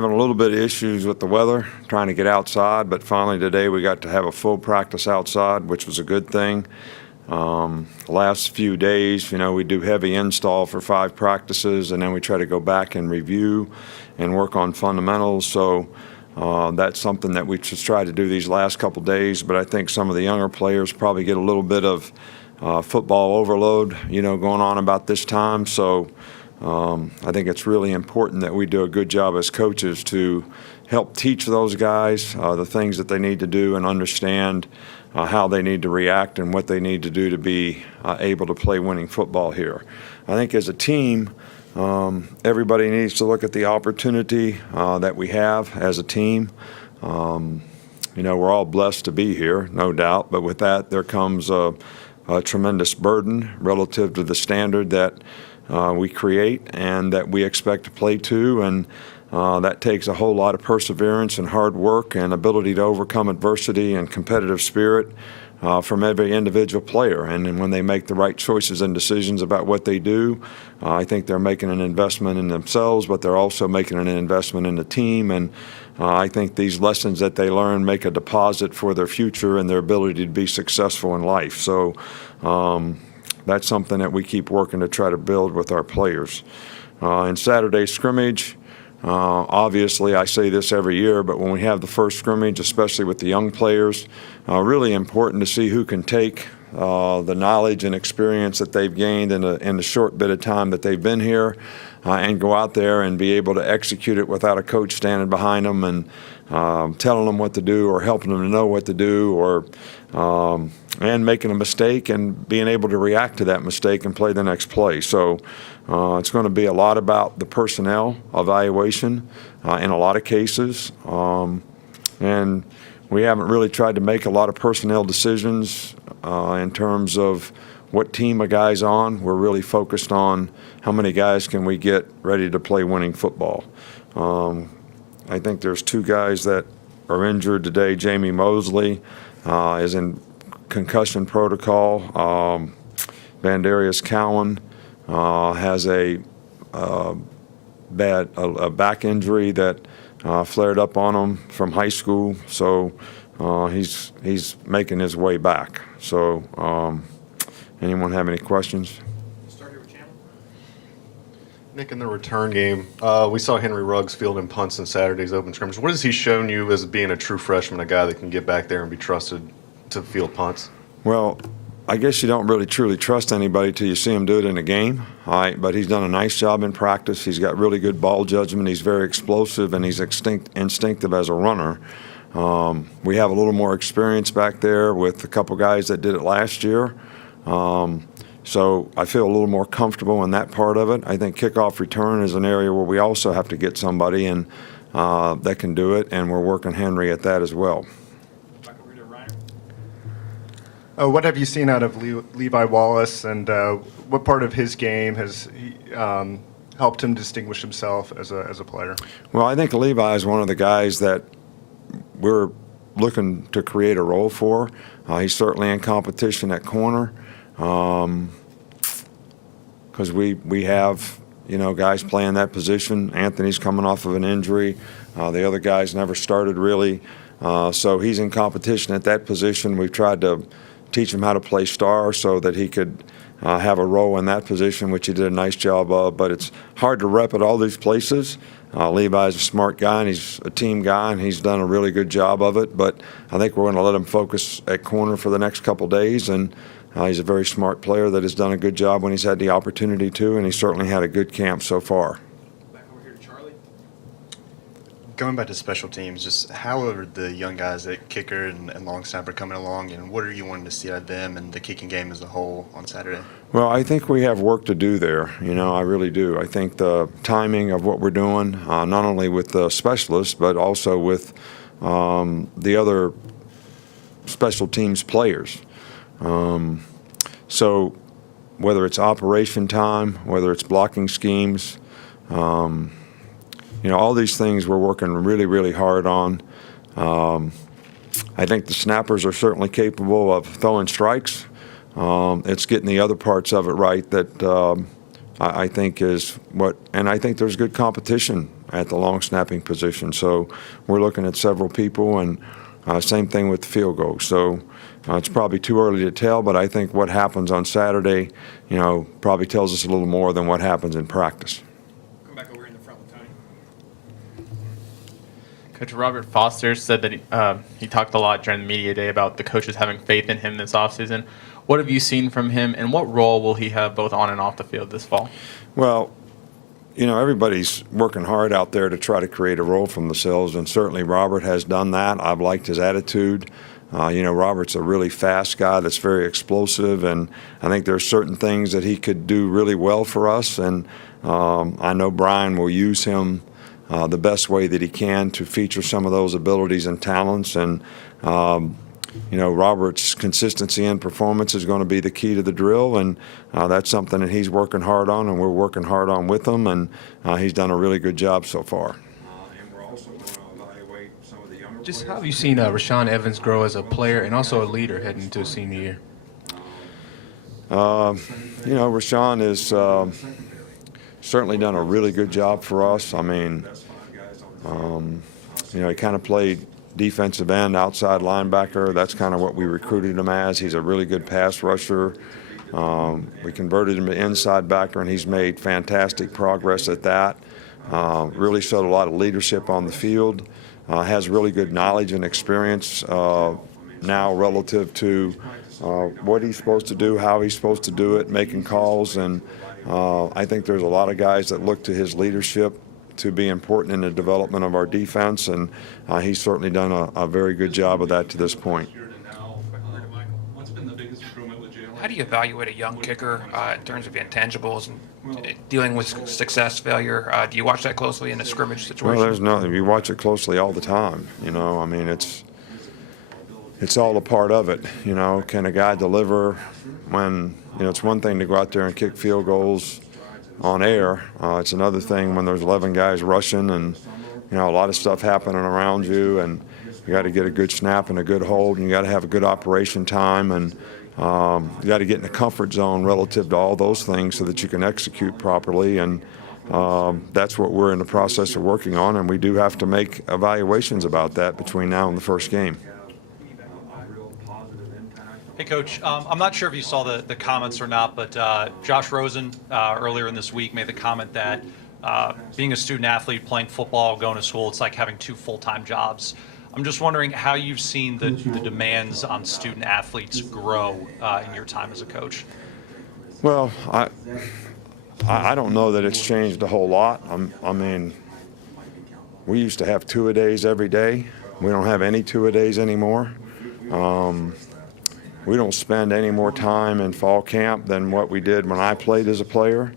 Having a little bit of issues with the weather, trying to get outside, but finally today we got to have a full practice outside, which was a good thing. The last few days, we do heavy install for 5 practices, and then we try to go back and review and work on fundamentals. So that's something that we just try to do these last couple days. But I think some of the younger players probably get a little bit of football overload, going on about this time. So I think it's really important that we do a good job as coaches to help teach those guys the things that they need to do and understand how they need to react and what they need to do to be able to play winning football here. I think as a team, everybody needs to look at the opportunity that we have as a team. We're all blessed to be here, no doubt, but with that there comes a tremendous burden relative to the standard that we create and that we expect to play to, and that takes a whole lot of perseverance and hard work and ability to overcome adversity and competitive spirit from every individual player. And when they make the right choices and decisions about what they do, I think they're making an investment in themselves, but they're also making an investment in the team. And I think these lessons that they learn make a deposit for their future and their ability to be successful in life. So that's something that we keep working to try to build with our players. In Saturday's scrimmage, obviously I say this every year, but when we have the first scrimmage, especially with the young players, really important to see who can take the knowledge and experience that they've gained in the short bit of time that they've been here and go out there and be able to execute it without a coach standing behind them and telling them what to do or helping them to know what to do, or and making a mistake and being able to react to that mistake and play the next play. So it's going to be a lot about the personnel evaluation in a lot of cases. And we haven't really tried to make a lot of personnel decisions in terms of what team a guy's on. We're really focused on how many guys can we get ready to play winning football. I think there's 2 guys that are injured today. Jamie Mosley is in concussion protocol. Bandarius Cowan has a back injury that flared up on him from high school, so he's making his way back. So anyone have any questions? Nick, in the return game, we saw Henry Ruggs fielding punts in Saturday's open scrimmage. What has he shown you as being a true freshman, a guy that can get back there and be trusted to field punts? Well, I guess you don't really truly trust anybody till you see him do it in a game. All right, but he's done a nice job in practice. He's got really good ball judgment. He's very explosive, and he's instinctive as a runner. We have a little more experience back there with a couple guys that did it last year. So I feel a little more comfortable in that part of it. I think kickoff return is an area where we also have to get somebody and that can do it, and we're working Henry at that as well. What have you seen out of Levi Wallace, and what part of his game has helped him distinguish himself as a player? Well, I think Levi is one of the guys that we're looking to create a role for. He's certainly in competition at corner because we have guys playing that position. Anthony's coming off of an injury. The other guys never started really, so he's in competition at that position. We've tried to teach him how to play star so that he could have a role in that position, which he did a nice job of. But it's hard to rep at all these places. Levi's a smart guy, and he's a team guy, and he's done a really good job of it. But I think we're going to let him focus at corner for the next couple days, and he's a very smart player that has done a good job when he's had the opportunity to, and he's certainly had a good camp so far. Back over here to Charlie. Going back to special teams, just how are the young guys at kicker and long snapper coming along, and what are you wanting to see out of them and the kicking game as a whole on Saturday? Well, I think we have work to do there. I really do. I think the timing of what we're doing, not only with the specialists, but also with the other special teams players. So whether it's operation time, whether it's blocking schemes, all these things we're working really, really hard on. I think the snappers are certainly capable of throwing strikes. It's getting the other parts of it right that I think is what, and I think there's good competition at the long snapping position. So we're looking at several people, and same thing with the field goal. So it's probably too early to tell, but I think what happens on Saturday, probably tells us a little more than what happens in practice. Come back over in the front with Tony. Coach Robert Foster said that he talked a lot during the media day about the coaches having faith in him this offseason. What have you seen from him, and what role will he have both on and off the field this fall? Well, everybody's working hard out there to try to create a role for themselves, and certainly Robert has done that. I've liked his attitude. Robert's a really fast guy that's very explosive, and I think there's certain things that he could do really well for us, and I know Brian will use him the best way that he can to feature some of those abilities and talents, and Robert's consistency in performance is going to be the key to the drill, and that's something that he's working hard on, and we're working hard on with him, and he's done a really good job so far. And we're also going to evaluate some of the younger Just players. how have you seen Rashaan Evans grow as a player and also a leader heading into his senior year? Rashaan has certainly done a really good job for us. I mean, he kind of played defensive end, outside linebacker. That's kind of what we recruited him as. He's a really good pass rusher. We converted him to inside backer, and he's made fantastic progress at that. Really showed a lot of leadership on the field. Has really good knowledge and experience now relative to what he's supposed to do, how he's supposed to do it, making calls. And I think there's a lot of guys that look to his leadership to be important in the development of our defense, and he's certainly done a very good job of that to this point. What's been the biggest improvement with Jalen? How do you evaluate a young kicker in terms of intangibles and dealing with success, failure? Do you watch that closely in a scrimmage situation? Well, there's nothing. You watch it closely all the time. It's all a part of it. Can a guy deliver when, it's one thing to go out there and kick field goals on air. It's another thing when there's 11 guys rushing and, a lot of stuff happening around you, and you got to get a good snap and a good hold, and you got to have a good operation time, and you got to get in the comfort zone relative to all those things so that you can execute properly, and that's what we're in the process of working on, and we do have to make evaluations about that between now and the first game. Hey, Coach. I'm not sure if you saw the comments or not, but Josh Rosen earlier in this week made the comment that being a student athlete, playing football, going to school, it's like having two full-time jobs. I'm just wondering how you've seen the demands on student athletes grow in your time as a coach. Well, I don't know that it's changed a whole lot. I mean, we used to have two-a-days every day. We don't have any two-a-days anymore. We don't spend any more time in fall camp than what we did when I played as a player.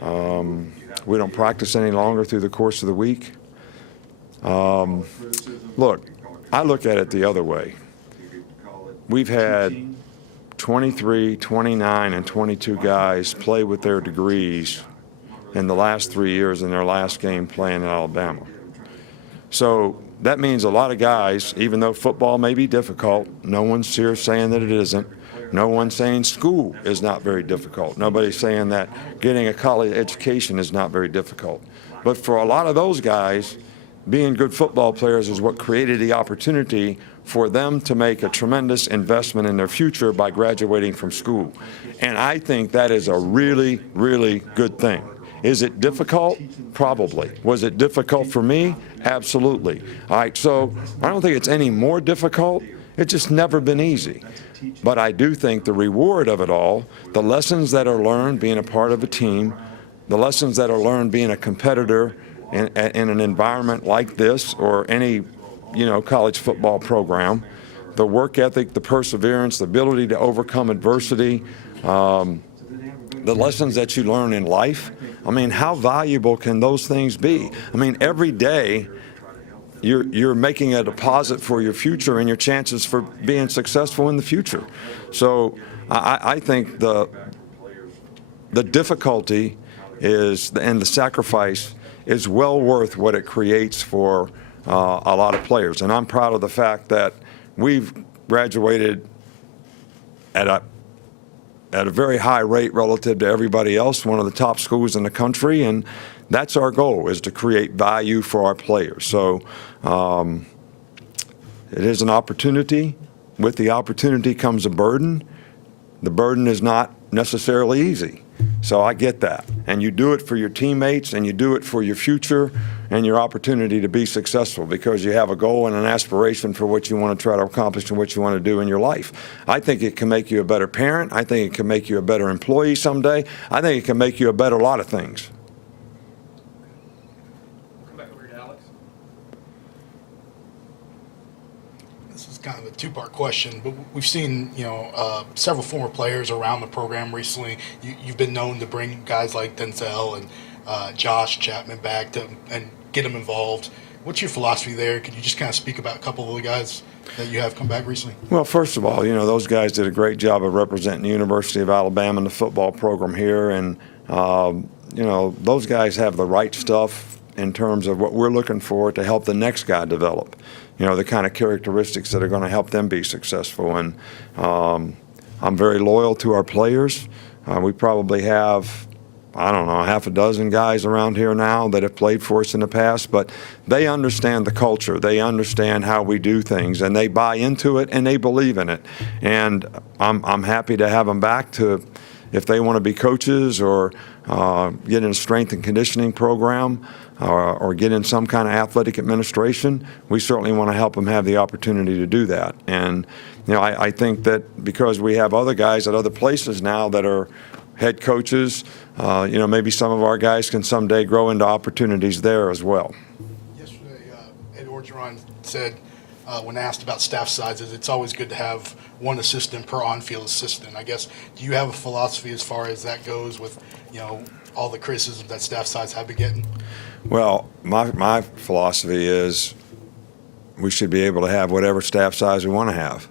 We don't practice any longer through the course of the week. Look, I look at it the other way. We've had 23, 29, and 22 guys play with their degrees in the last 3 years in their last game playing in Alabama. So that means a lot of guys, even though football may be difficult, no one's here saying that it isn't. No one's saying school is not very difficult. Nobody's saying that getting a college education is not very difficult. But for a lot of those guys, being good football players is what created the opportunity for them to make a tremendous investment in their future by graduating from school. And I think that is a really, really good thing. Is it difficult? Probably. Was it difficult for me? Absolutely. All right, so I don't think it's any more difficult. It's just never been easy. But I do think the reward of it all, the lessons that are learned being a part of a team, the lessons that are learned being a competitor in an environment like this or any, college football program, the work ethic, the perseverance, the ability to overcome adversity, the lessons that you learn in life. I mean, how valuable can those things be? I mean, every day you're making a deposit for your future and your chances for being successful in the future. So I think the difficulty is and the sacrifice is well worth what it creates for a lot of players. And I'm proud of the fact that we've graduated at a very high rate relative to everybody else, one of the top schools in the country, and that's our goal, is to create value for our players. So it is an opportunity. With the opportunity comes a burden. The burden is not necessarily easy. So I get that. And you do it for your teammates, and you do it for your future and your opportunity to be successful, because you have a goal and an aspiration for what you want to try to accomplish and what you want to do in your life. I think it can make you a better parent. I think it can make you a better employee someday. I think it can make you a better lot of things. Come back over here to Alex. This is kind of a two-part question, but we've seen, several former players around the program recently. You've been known to bring guys like Denzel and Josh Chapman back and get them involved. What's your philosophy there? Could you just kind of speak about a couple of the guys that you have come back recently? Well, first of all, those guys did a great job of representing the University of Alabama and the football program here. And, those guys have the right stuff in terms of what we're looking for to help the next guy develop, the kind of characteristics that are going to help them be successful. And I'm very loyal to our players. We probably have, I don't know, half a dozen guys around here now that have played for us in the past, but they understand the culture. They understand how we do things, and they buy into it, and they believe in it. And I'm happy to have them back to, if they want to be coaches or get in a strength and conditioning program or get in some kind of athletic administration. We certainly want to help them have the opportunity to do that. And, I think that because we have other guys at other places now that are head coaches, maybe some of our guys can someday grow into opportunities there as well. Yesterday, Ed Orgeron said, when asked about staff sizes, it's always good to have one assistant per on-field assistant. I guess, do you have a philosophy as far as that goes with, all the criticism that staff size have been getting? Well, my philosophy is we should be able to have whatever staff size we want to have.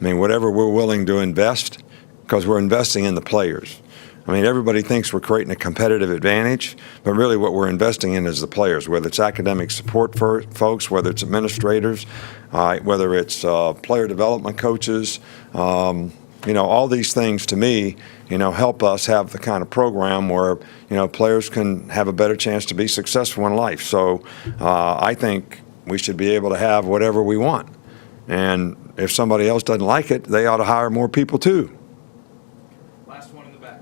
I mean, whatever we're willing to invest, because we're investing in the players. I mean, everybody thinks we're creating a competitive advantage, but really what we're investing in is the players, whether it's academic support for folks, whether it's administrators, whether it's player development coaches. All these things to me, help us have the kind of program where, players can have a better chance to be successful in life. So I think we should be able to have whatever we want. And if somebody else doesn't like it, they ought to hire more people too. Last one in the back.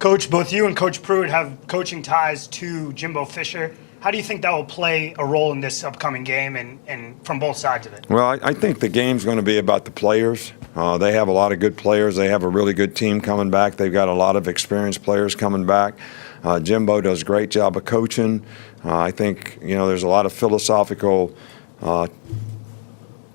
Coach, both you and Coach Pruitt have coaching ties to Jimbo Fisher. How do you think that will play a role in this upcoming game and from both sides of it? Well, I think the game's going to be about the players. They have a lot of good players. They have a really good team coming back. They've got a lot of experienced players coming back. Jimbo does a great job of coaching. I think, there's a lot of philosophical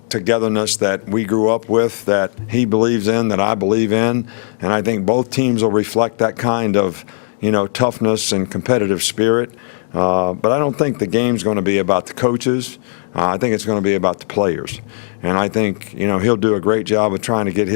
togetherness that we grew up with, that he believes in, that I believe in. And I think both teams will reflect that kind of, toughness and competitive spirit. But I don't think the game's going to be about the coaches. I think it's going to be about the players. And I think, he'll do a great job of trying to get his